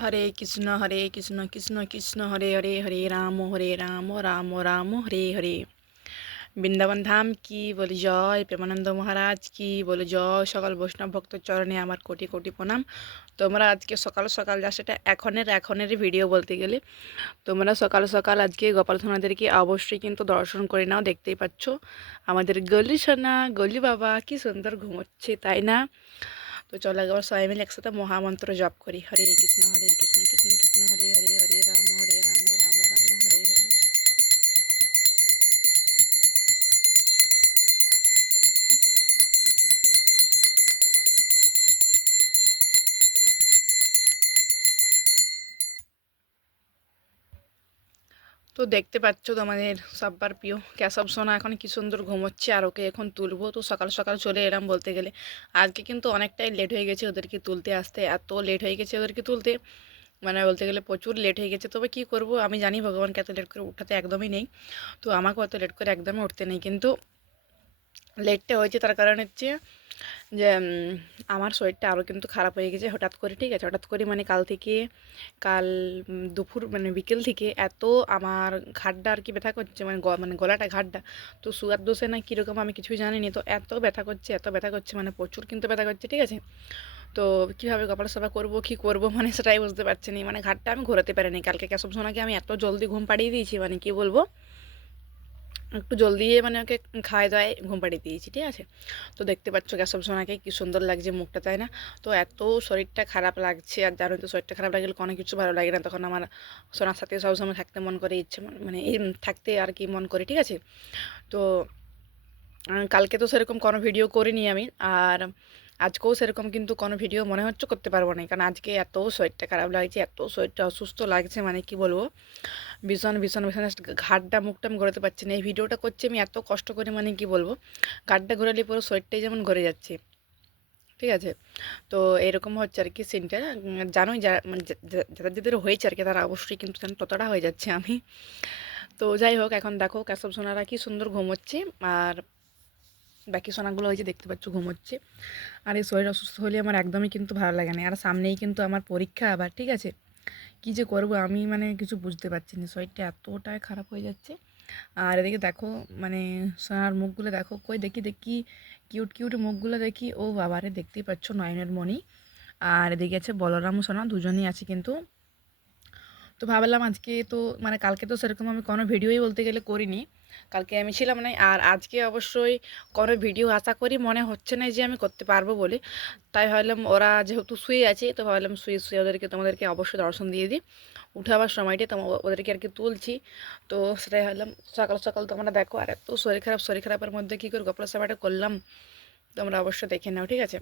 হরে কৃষ্ণ হরে কৃষ্ণ কৃষ্ণ কৃষ্ণ হরে হরে হরে রাম হরে রাম রাম রাম হরে হরে বৃন্দাবন ধাম কি বলি জয় প্রেমানন্দ মহারাজ কি বলে জয় সকল বৈষ্ণব ভক্ত চরণে আমার কোটি কোটি প্রণাম তোমরা আজকে সকাল সকাল যা সেটা এখনের এখনের ভিডিও বলতে গেলে তোমরা সকাল সকাল আজকে গোপাল সোনাদেরকে অবশ্যই কিন্তু দর্শন করে নাও দেখতেই পাচ্ছ আমাদের গলি সোনা গলি বাবা কি সুন্দর ঘুমোচ্ছে তাই না তো চলো একবার সবাই মিলে একসাথে মহামন্ত্র জপ করি। হরে কৃষ্ণ হরে কৃষ্ণ কৃষ্ণ কৃষ্ণ, হরে হরে হরে রাম। তো দেখতে পাচ্ছ তোমাদের সব্বার প্রিয়। ক্যাশব সোনা এখন কি সুন্দর ঘুমোচ্ছে আর ওকে এখন তুলবো। তো সকাল সকাল চলে এলাম বলতে গেলে। আজকে কিন্তু অনেকটাই লেট হয়ে গেছে ওদেরকে তুলতে আসতে। এত লেট হয়ে গেছে ওদেরকে তুলতে। মানে বলতে গেলে প্রচুর লেট হয়ে গেছে। তবে কি করব? আমি জানি ভগবানকে এত লেট করে উঠাতে একদমই নেই। তো আমাকে অত লেট করে একদমই উঠতে নেই। কিন্তু লেটটা হয়েছে তার কারণ হচ্ছে যে আমার শরীরটা আরও কিন্তু খারাপ হয়ে গেছে হঠাৎ করে, ঠিক আছে? হঠাৎ করে মানে কাল থেকে, কাল দুপুর মানে বিকেল থেকে এত আমার ঘাটটা আর কি ব্যথা করছে মানে মানে গলাটা ঘাটটা তো সুগার দোষে না কীরকম আমি কিছুই জানিনি, তো এত ব্যথা করছে, এত ব্যথা করছে মানে প্রচুর কিন্তু ব্যথা করছে, ঠিক আছে? তো কীভাবে কপাল সেবা করব, কী করব মানে সেটাই বুঝতে পারছি না মানে ঘাটটা আমি ঘোরাতে পারিনি। কালকে কেসব সোনাকে আমি এত জলদি ঘুম পাড়িয়ে দিয়েছি মানে কি বলব? একটু জলদি মানে ওকে খাওয়াই দাওয়াই ঘুম পাড়িয়ে দিয়েছি, ঠিক আছে? তো দেখতে পাচ্ছ গ্যাসব সোনাকে কি সুন্দর লাগছে মুখটা, তাই না? তো এত শরীরটা খারাপ লাগছে আর জানো তো শরীরটা খারাপ লাগলে কোনো কিছু ভালো লাগে না। তখন আমার সোনার সাথে সবসময় থাকতে মন করে, ইচ্ছে মানে থাকতে আর কি মন করে, ঠিক আছে? তো কালকে তো সেরকম কোনো ভিডিও করিনি আমি। আর আজকেও সেরকম কিন্তু কোনো ভিডিও মনে হচ্ছে করতে পারব না। কারণ আজকে এত শরীরটা খারাপ লাগছে, এত শরীরটা অসুস্থ লাগছে মানে কি বলব? ভীষণ ভীষণ ভীষণ ঘাটটা মুখটা আমি ঘোরাতে পারছি না। এই ভিডিওটা করছি আমি এত কষ্ট করে মানে কি বলব? ঘাটটা ঘোরালে পুরো শরীরটাই যেমন ঘুরে যাচ্ছে। ঠিক আছে? তো এরকম হচ্ছে আর কি সিনটা জানোই যারা মানে যাদের যাদের হয়েছে আর কি, তারা অবশ্যই কিন্তু ততটা হয়ে যাচ্ছে আমি। তো যাই হোক, এখন দেখো কেশব সোনারা কি সুন্দর ঘুমোচ্ছে। আর বাকি সোনাগুলো হয়েছে দেখতে পাচ্ছ ঘুমোচ্ছে। আর এই শরীর অসুস্থ হলে আমার একদমই কিন্তু ভালো লাগে না। আর সামনেই কিন্তু আমার পরীক্ষা আবার, ঠিক আছে? কী যে করব আমি মানে কিছু বুঝতে পারছি না। শরীরটা এতটাই খারাপ হয়ে যাচ্ছে। আর এদিকে দেখো মানে সোনার মুখগুলো দেখো, কই দেখি দেখি, কিউট কিউট মুখগুলো দেখি। ও বাবারে, দেখতেই পাচ্ছ নয়নের মণি। আর এদিকে আছে বলরাম সোনা, দুজনেই আছে কিন্তু তো ভাবলাম আজকে তো মানে কালকে তো সেরকম আমি কোনো ভিডিওই বলতে গেলে করিনি। কালকে আমি ছিলাম না, আর আজকে অবশ্যই কোনো ভিডিও আশা করি মনে হচ্ছে না যে আমি করতে পারব বলে। তাই ভাবলাম ওরা যেহেতু শুয়ে আছে, তো ভাবলাম শুয়ে শুয়ে ওদেরকে, তোমাদেরকে অবশ্যই দর্শন দিয়ে দিই। উঠাবার সময়টা তোমার ওদেরকে আর কি তুলছি। তো সেটাই ভাবলাম, সকাল সকাল তোমরা দেখো, আর এত শরীর খারাপ, শরীর খারাপের মধ্যে কী করে গোপাল সেবাটা করলাম, তোমরা অবশ্যই দেখে নাও, ঠিক আছে?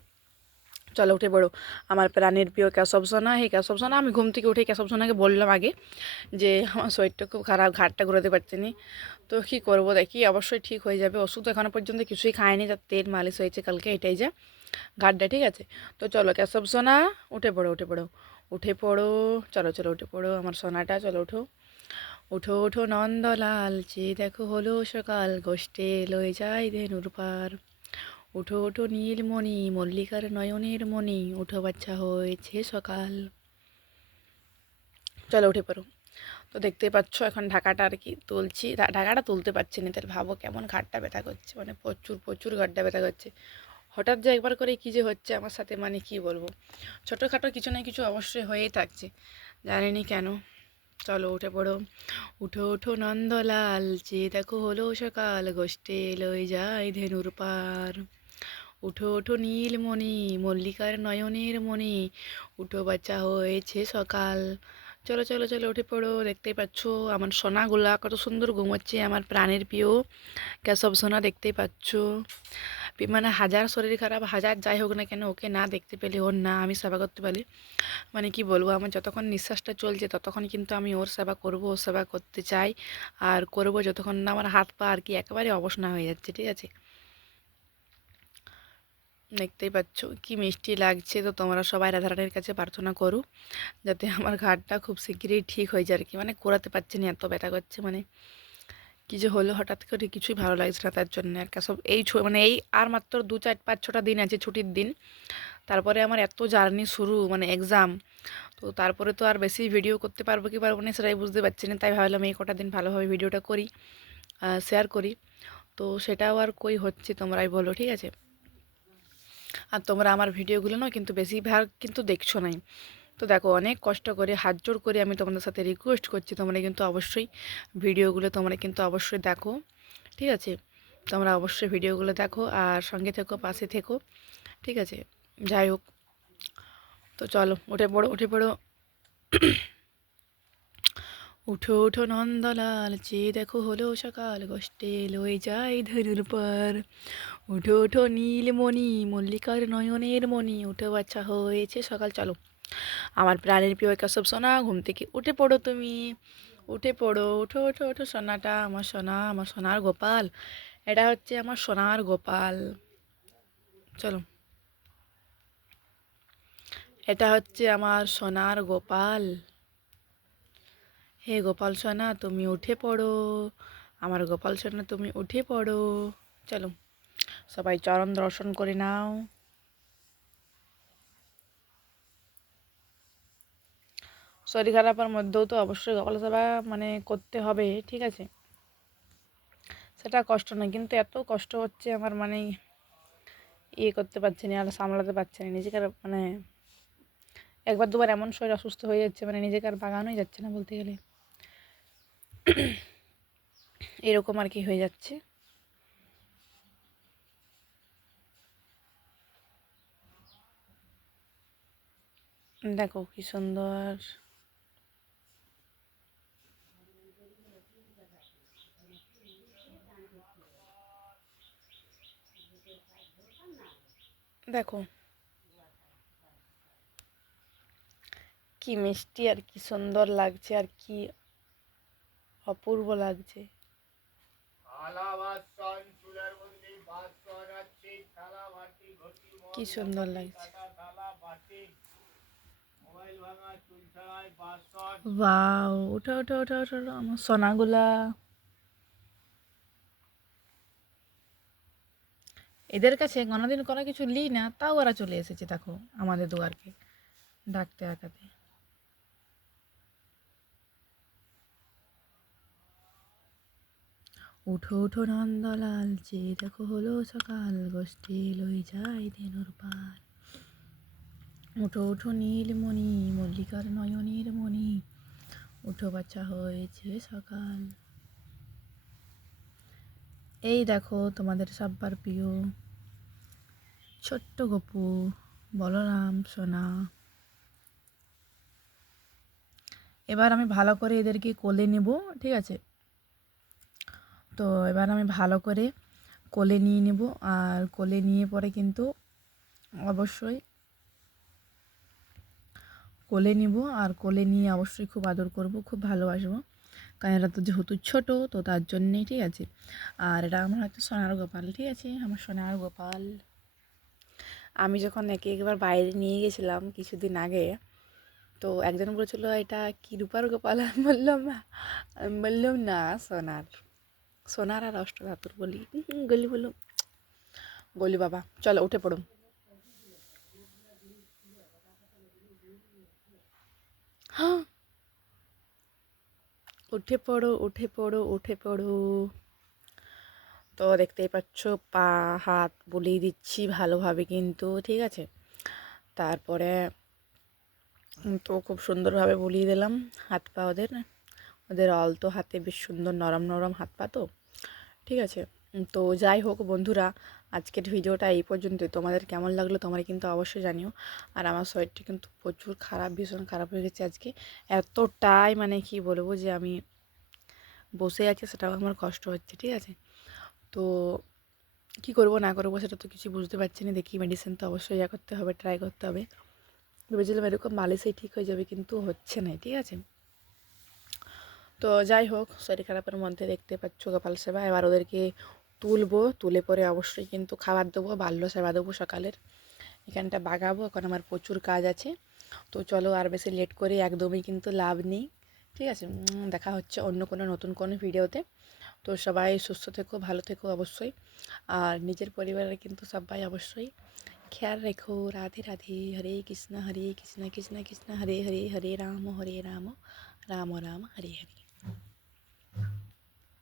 চলো উঠে পড়ো আমার প্রাণের প্রিয় ক্যাসব সোনা, হে ক্যাসব সোনা, আমি ঘুম থেকে উঠে ক্যাসব সোনাকে বললাম আগে যে, আমার শরীরটা খুব খারাপ, ঘাটটা ঘুরাতে পারছি নি। তো কী করব দেখি, অবশ্যই ঠিক হয়ে যাবে। ওষুধ এখনও পর্যন্ত কিছুই খায়নি তার তেল মালিশ হয়েছে কালকে, এটাই যা। ঘাটটা ঠিক আছে? তো চলো ক্যাসব সোনা, উঠে পড়ো উঠে পড়ো। উঠে পড়ো, চলো চলো, উঠে পড়ো। আমার সোনাটা, চলো, উঠো। উঠো উঠো নন্দলাল যে দেখো হলো সকাল, গোষ্ঠে লয়ে যায় ধেনুর পার। উঠো উঠো নীলমণি মল্লিকার নয়নের মণি উঠো বাচ্চা হয়েছে সকাল। চলো উঠে পড়ো। তো দেখতেই পাচ্ছ এখন ঢাকাটা আর কি তুলছি। ঢাকাটা তুলতে পারছি না, তাহলে ভাবো কেমন ঘাটটা ব্যথা করছে মানে প্রচুর প্রচুর ঘাটটা ব্যথা করছে। হঠাৎ যে একবার করে কী যে হচ্ছে আমার সাথে মানে কি বলব? ছোটোখাটো কিছু না কিছু অবশ্যই হয়েই থাকছে জানিনি কেন? চলো উঠে পড়ো। উঠো উঠো নন্দলাল, যে দেখো হলো সকাল, গোষ্ঠে লই যায় ধেনুর পার। উঠো উঠো নীলমণি, মল্লিকার নয়নের মণি, উঠো বাচ্চা হয়েছে সকাল। চলো চলো চলো, উঠে পড়ো, দেখতেই পাচ্ছ আমার সোনাগুলা কত সুন্দর ঘুমোচ্ছে, আমার প্রাণের প্রিয় কেসব সোনা দেখতেই পাচ্ছ। মানে হাজার শরীর খারাপ, হাজার যাই হোক না কেন, ওকে না দেখতে পেলে ওর না আমি সেবা করতে পারি মানে কি বলব, আমার যতক্ষণ নিঃশ্বাসটা চলছে ততক্ষণ কিন্তু আমি ওর সেবা করব ওর সেবা করতে চাই, আর করব যতক্ষণ না আমার হাত পা আর কি একেবারে অবসনা হয়ে যাচ্ছে, ঠিক আছে? দেখতেই পাচ্ছ, কি মিষ্টি লাগছে। তো তোমরা সবাই রাধারানীর কাছে প্রার্থনা করো, যাতে আমার ঘাটটা খুব শীঘ্রই ঠিক হয়ে যায় আর কি। মানে করাতে পারছি না, এত ব্যথা করছে মানে কী যে হলো, হঠাৎ করে কিছুই ভালো লাগছে না তার জন্য আর সব এই মানে এই আর মাত্র দু চার, পাঁচ, ছটা দিন আছে, ছুটির দিন। তারপরে আমার এত জার্নি শুরু মানে এক্সাম তো তারপরে তো আর বেশি ভিডিও করতে পারব কি পারব না সেটাই বুঝতে পারছি না। তাই ভাবলাম এই কটা দিন ভালোভাবে ভিডিওটা করি শেয়ার করি। তো সেটাও আর কই হচ্ছে তোমরাই বলো, ঠিক আছে? আর তোমরা আমার ভিডিওগুলো না কিন্তু বেশিরভাগ কিন্তু দেখছ নাই। তো দেখো, অনেক কষ্ট করে, হাত জোর করে আমি তোমাদের সাথে রিকোয়েস্ট করছি, তোমরা কিন্তু অবশ্যই ভিডিওগুলো তোমরা কিন্তু অবশ্যই দেখো, ঠিক আছে? তোমরা অবশ্যই ভিডিওগুলো দেখো আর সঙ্গে থেকো, পাশে থেকো, ঠিক আছে? যাই হোক, তো চলো, উঠে পড়ো উঠে পড়ো। উঠো উঠো নন্দলাল চেয়ে দেখো হলো সকাল গোষ্ঠে লয়ে যায় ধনুর পর। উঠো উঠো নীলমণি, মল্লিকার নয়নের মণি, উঠো বাচ্চা হয়েছে সকাল, চলো। আমার প্রাণের প্রিয় সব সোনা, ঘুম থেকে উঠে পড়ো তুমি। উঠে পড়ো, উঠো উঠো উঠো সোনাটা আমার সোনা, আমার সোনার গোপাল। এটা হচ্ছে আমার সোনার গোপাল। চলো। এটা হচ্ছে আমার সোনার গোপাল। হে গোপাল সোনা, তুমি উঠে পড়ো। আমার গোপাল সোনা, তুমি উঠে পড়ো। চলো, সবাই চরণ দর্শন করে নাও। শরীর খারাপের মধ্যেও তো অবশ্যই গোপাল সেবা মানে করতে হবে, ঠিক আছে? সেটা কষ্ট নয়, কিন্তু এত কষ্ট হচ্ছে আমার মানে ইয়ে করতে পারছি না, আর সামলাতে পারছি না। নিজেকে মানে একবার দুবার এমন শরীর অসুস্থ হয়ে যাচ্ছে মানে নিজেকে আর বাগানোই যাচ্ছে না বলতে গেলে। এরকম আর কি হয়ে যাচ্ছে। দেখো কি সুন্দর। দেখো কি মিষ্টি আর কি সুন্দর লাগছে আর কি অপূর্ব লাগছে। কি সুন্দর লাগছে। ওঠা ওঠা ওঠা ওঠা ওঠা, আমার সোনাগুলা। এদের কাছে কোনোদিন কোনো কিছু লি না তাও ওরা চলে এসেছে দেখো আমাদের দুয়ারকে ডাকতে আঁকাতে উঠো উঠো নন্দলাল, যে দেখো হলো সকাল গোষ্ঠী লই যায় ধেনুর পাল। উঠো উঠো নীলমণি, মল্লিকার নয়নের মণি, উঠো বাচ্চা হয়েছে সকাল। এই দেখো তোমাদের সব্বার প্রিয় ছোট্ট গপু, বলরাম, সোনা। এবার আমি ভালো করে এদেরকে কোলে নেব, ঠিক আছে? তো এবার আমি ভালো করে কোলে নিয়ে নেব। আর কোলে নিয়ে পরে কিন্তু অবশ্যই কোলে নিব। আর কোলে নিয়ে অবশ্যই খুব আদর করব, খুব ভালোবাসবো। কারণ এটা তো যেহেতু ছোটো, তো তার জন্যেই ঠিক আছে। আর এটা আমার হচ্ছে সোনার গোপাল, ঠিক আছে? আমার সোনার গোপাল। আমি যখন একে একবার বাইরে নিয়ে গেছিলাম কিছুদিন আগে, তো একজন বলেছিল, এটা কি রূপার গোপাল? আমি বললাম আমি বললাম, না, সোনার। সোনার আর অষ্টধাতুর বলি। "হুম, গলি বললাম গলি বাবা চলো উঠে পড়ুন। হ্যাঁ উঠে পড়ো উঠে পড়ো উঠে পড়ো। তো দেখতেই পাচ্ছ পা হাত বুলিয়ে দিচ্ছি ভালোভাবে কিন্তু ঠিক আছে? তারপরে তো খুব সুন্দরভাবে বুলিয়ে দিলাম হাত পা ওদের। ওদের অলতো হাতে বেশ সুন্দর নরম নরম হাত পা তো। ঠিক আছে? তো যাই হোক বন্ধুরা, আজকের ভিডিওটা এই পর্যন্তই। তোমাদের কেমন লাগল তোমরা কিন্তু অবশ্যই জানিও। আর আমার শরীরটা কিন্তু প্রচুর খারাপ, ভীষণ খারাপ হয়ে গেছে আজকে। এতটাই মানে কি বলব যে আমি বসে আছি, সেটাও আমার কষ্ট হচ্ছে, ঠিক আছে? তো কি করব, না করব সেটা তো কিছু বুঝতে পারছি না। দেখি মেডিসিন তো অবশ্যই ইয়া করতে হবে ট্রাই করতে হবে। ভেবেছিলাম এরকম মালিশেই ঠিক হয়ে যাবে, কিন্তু হচ্ছে না, ঠিক আছে? তো যাই হোক, শরীর খারাপের মধ্যে দেখতে পাচ্ছ গোপাল সেবা। এবার ওদেরকে তুলবো, তুলে পরে অবশ্যই কিন্তু খাবার দেবো, বাল্য সেবা দেবো সকালের। এখানটা বাগাবো, এখন আমার প্রচুর কাজ আছে। তো চলো আর বেশি লেট করে একদমই কিন্তু লাভ নেই। ঠিক আছে? দেখা হচ্ছে অন্য কোনো নতুন কোনো ভিডিওতে। তো সবাই সুস্থ থেকো, ভালো থেকো অবশ্যই। আর নিজের পরিবারের কিন্তু সবাই অবশ্যই খেয়াল রেখো। রাধে রাধে, হরে কৃষ্ণ হরে কৃষ্ণ কৃষ্ণ কৃষ্ণ, হরে হরে হরে রাম হরে রাম রাম রাম, হরে হরে।